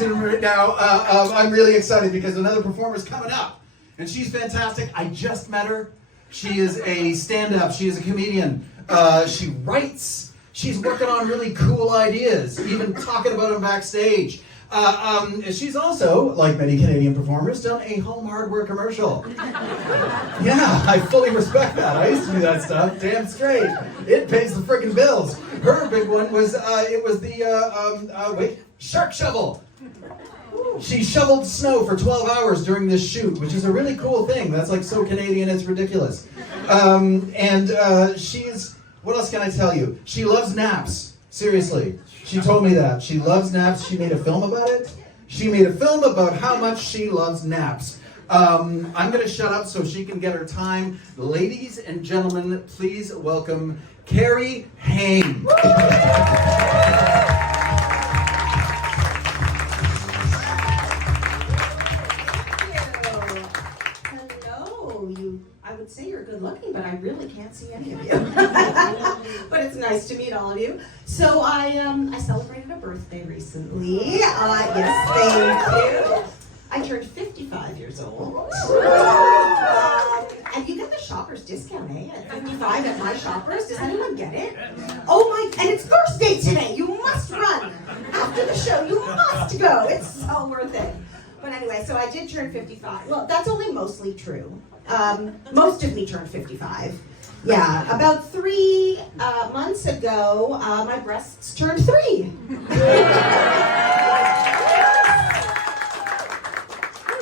Right now, I'm really excited because another performer's coming up, and she's fantastic. I just met her. She is a stand-up. She is a comedian. She writes. She's working on really cool ideas, even talking about them backstage. She's also, like many Canadian performers, done a home hardware commercial. Yeah, I fully respect that. I used to do that stuff. Damn straight. It pays the friggin' bills. Her big one was, shark shovel. She shoveled snow for 12 hours during this shoot, which is a really cool thing. That's like so Canadian, it's ridiculous. She's, what else can I tell you? She loves naps, seriously. She told me that. She loves naps. She made a film about it. She made a film about how much she loves naps. I'm going to shut up so she can get her time. Ladies and gentlemen, please welcome Cari Haim. I would say you're good looking, but I really can't see any of you. But it's nice to meet all of you. So I celebrated a birthday recently. Yes, thank you. I turned 55 years old. And you get the Shoppers discount, eh? At 55 at my Shoppers. Does anyone get it? Oh my, and it's Thursday today. You must run. After the show, you must go. It's so worth it. But anyway, so I did turn 55. Well, that's only mostly true. Most of me turned 55. Yeah, about 3 months ago, my breasts turned 3.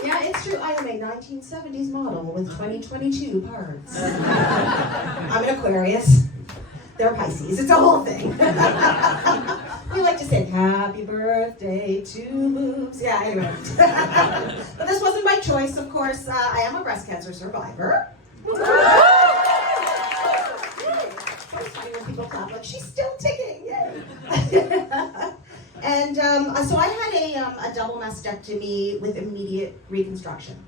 Yeah, it's true. I am a 1970s model with 2022 parts. I'm an Aquarius. They're Pisces. It's a whole thing. We like to say, happy birthday to boobs. Yeah, anyway. But this wasn't my choice, of course. I am a breast cancer survivor. It's always funny when people clap, like, she's still ticking. Yay. And so I had a double mastectomy with immediate reconstruction.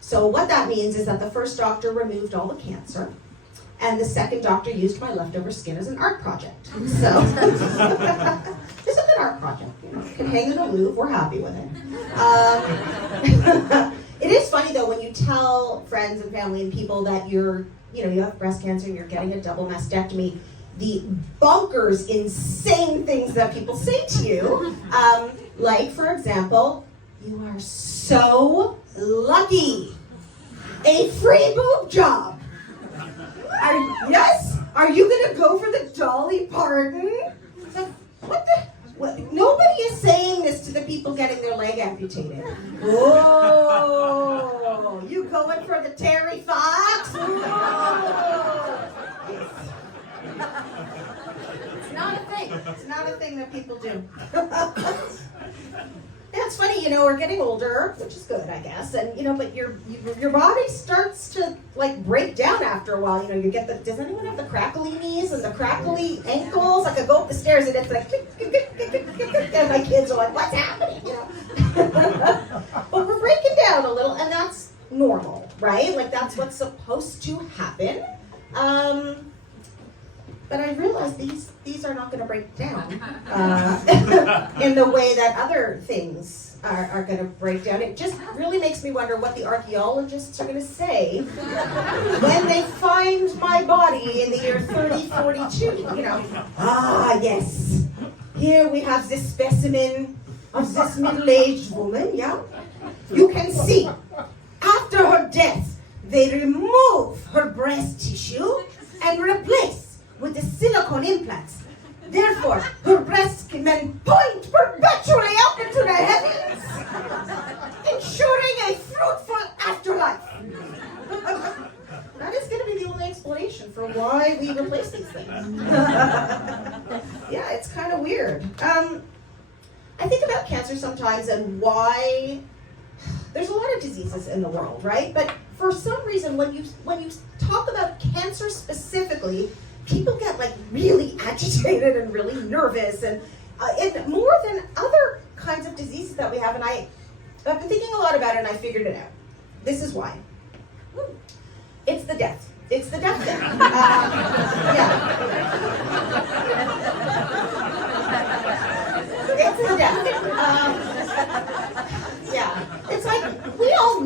So what that means is that the first doctor removed all the cancer, and the second doctor used my leftover skin as an art project. So, it's a good art project. You know, it can hang in the Louvre. We're happy with it. It is funny though when you tell friends and family and people that you have breast cancer and you're getting a double mastectomy. The bonkers, insane things that people say to you, like for example, you are so lucky. A free boob job. Are you gonna go for the Dolly Parton? What? Nobody is saying this to the people getting their leg amputated. Oh, you going for the Terry Fox? Oh. It's not a thing. It's not a thing that people do. Yeah, it's funny, we're getting older, which is good, I guess, and but your body starts to like break down after a while. You get does anyone have the crackly knees and the crackly ankles? Like I go up the stairs and it's like click, click, click, click, click, click, click, and my kids are like, what's happening? But we're breaking down a little, and that's normal, right? Like that's what's supposed to happen. But I realize these are not going to break down in the way that other things are going to break down. It just really makes me wonder what the archaeologists are going to say when they find my body in the year 3042. Yes, here we have this specimen of this middle-aged woman, yeah? You can see, after her death, they remove her breast tissue and replace with the silicone implants. Therefore, her breasts can then point perpetually up into the heavens, ensuring a fruitful afterlife. That is going to be the only explanation for why we replace these things. Yeah, it's kind of weird. I think about cancer sometimes and why there's a lot of diseases in the world, right? But for some reason, when you talk about cancer specifically, people get like really agitated and really nervous, and more than other kinds of diseases that we have. And I've been thinking a lot about it, and I figured it out. This is why. It's the death. It's the death thing. Yeah. It's the death.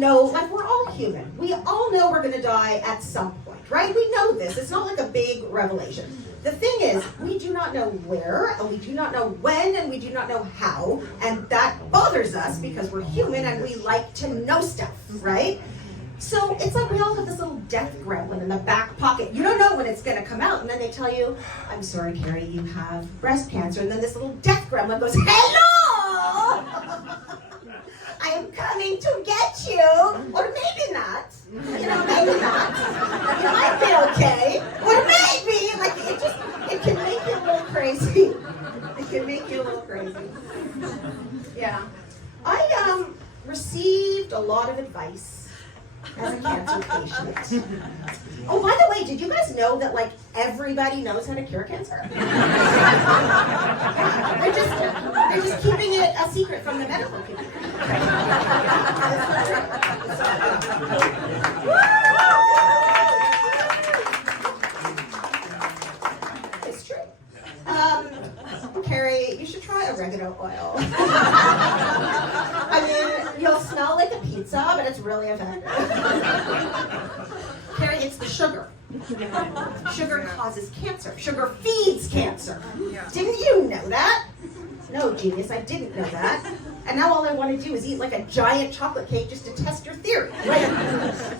know, like we're all human. We all know we're gonna die at some point, right? We know this. It's not like a big revelation. The thing is, we do not know where, and we do not know when, and we do not know how, and that bothers us because we're human and we like to know stuff, right? So it's like we all have this little death gremlin in the back pocket. You don't know when it's going to come out, and then they tell you, I'm sorry, Cari, you have breast cancer. And then this little death gremlin goes, hello! I am coming to get you. Or maybe not. You know, maybe not. You might be okay. Or maybe, like, it can make you a little crazy. It can make you a little crazy. Yeah. I received a lot of advice as a cancer patient. Oh, by the way, did you guys know that like everybody knows how to cure cancer? They're just keeping it a secret from the medical community. It's true. Cari, you should try oregano oil. I mean, you'll smell like a pizza, but it's really effective. Cari, it's the sugar. Sugar causes cancer. Sugar feeds cancer. Didn't you know that? No, genius, I didn't know that. And now all I want to do is eat like a giant chocolate cake just to test your theory. Like,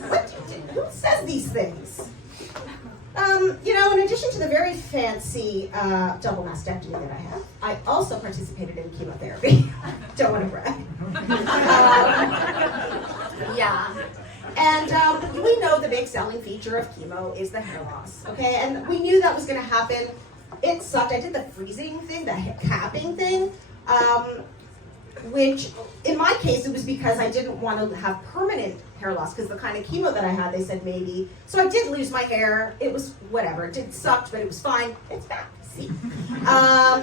what do you do? Who says these things? You know, in addition to the very fancy double mastectomy that I have, I also participated in chemotherapy. Don't want to brag. Yeah. And we know the big selling feature of chemo is the hair loss, okay? And we knew that was going to happen. It sucked. I did the freezing thing, the capping thing, which in my case, it was because I didn't want to have permanent hair loss because the kind of chemo that I had, they said maybe. So I did lose my hair. It was whatever. It sucked, but it was fine. It's back. See?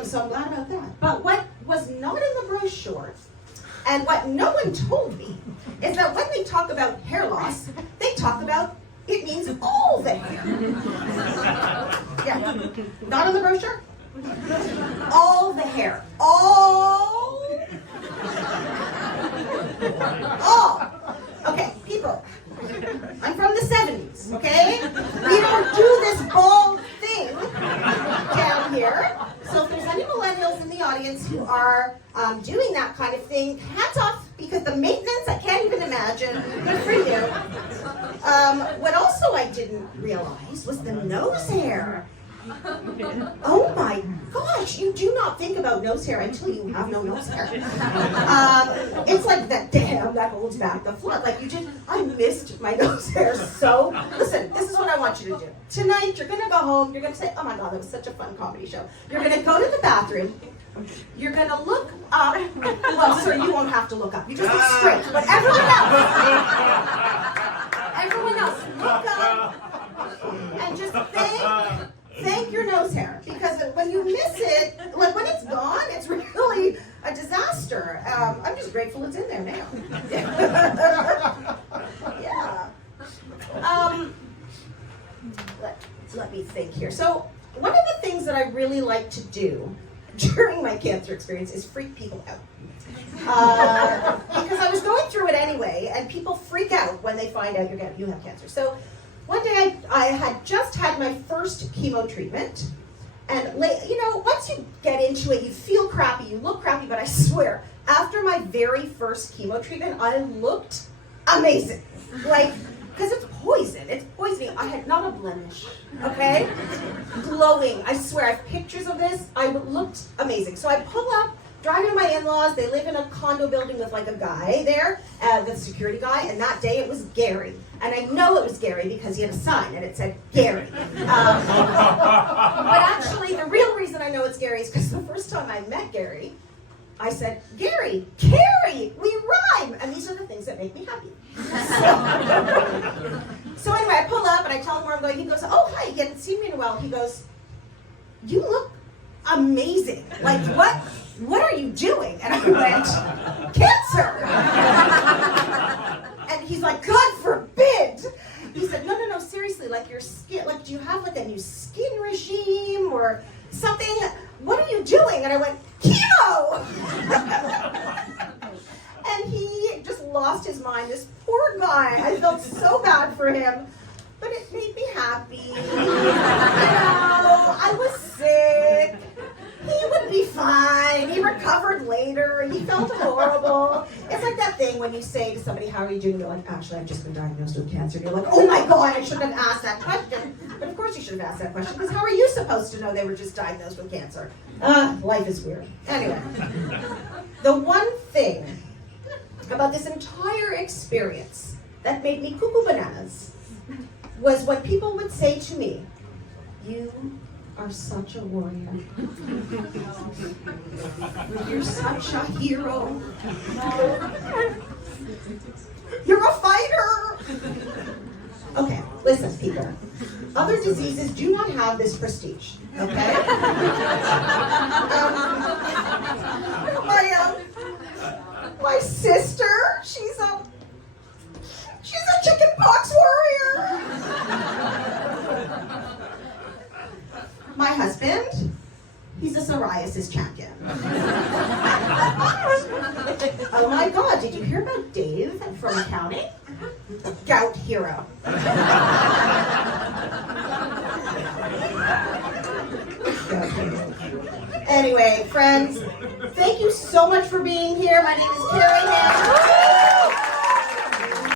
So I'm glad about that. But what was not in the brochure, and what no one told me, is that when they talk about hair loss, they talk about it means all the hair. Yeah. Not in the brochure? All the hair. All. Okay, people. I'm from the 70s, okay? We don't do this bald thing down here. So if there's any millennials in the audience who are doing that kind of thing, hats off, because the maintenance, I can't even imagine. Good for you. What also I didn't realize was the nose hair. Oh my gosh, you do not think about nose hair until you have no nose hair. It's like that dam that holds back the flood. Like I missed my nose hair so. Listen, this is what I want you to do. Tonight, you're gonna go home, you're gonna say, oh my God, that was such a fun comedy show. You're gonna go to the bathroom, you're gonna look up. Well, sir, you won't have to look up. You just look straight. But everyone else, look up and just thank your nose hair, because when you miss it, like when it's gone, it's really a disaster. I'm just grateful it's in there now. Yeah. Let me think here. So one of the things that I really like to do during my cancer experience is freak people out. Because I was going through it anyway, and people freak out when they find out you have cancer. So one day I had just had my first chemo treatment, and once you get into it, you feel crappy, you look crappy, but I swear, after my very first chemo treatment, I looked amazing. Like, because it's poison, it's poisoning. I had not a blemish, okay? Glowing, I swear, I have pictures of this. I looked amazing. So I pull up, driving to my in-laws. They live in a condo building with like a guy there, the security guy, and that day it was Gary. And I know it was Gary because he had a sign and it said Gary. But actually, the real reason I know it's Gary is because the first time I met Gary, I said, Gary, Carrie, we rhyme. And these are the things that make me happy. So anyway, I pull up and I tell him where I'm going. He goes, oh, hi, you hadn't seen me in a while. He goes, you look amazing. Like, what are you doing? And I went, cancer. And he's like, God forbid. He said, no, seriously, like your skin, like do you have like a new skin regime or something? What are you doing? And I went, chemo. And he just lost his mind. This poor guy. I felt so bad for him, but it made me happy. I was sick. He would be fine. He recovered later. He felt horrible. It's like that thing when you say to somebody, how are you doing? You're like, actually, I've just been diagnosed with cancer. And you're like, oh my God, I shouldn't have asked that question. But of course you should have asked that question, because how are you supposed to know they were just diagnosed with cancer? Life is weird. Anyway, the one thing about this entire experience that made me cuckoo bananas was when people would say to me, you are such a warrior. You're such a hero. You're a fighter. Okay, listen, people. Other diseases do not have this prestige, okay? My sister, she's a chickenpox warrior. My husband, he's a psoriasis champion. Oh my God, did you hear about Dave from accounting? Gout hero. Anyway, friends, thank you so much for being here. My name is Cari Haim.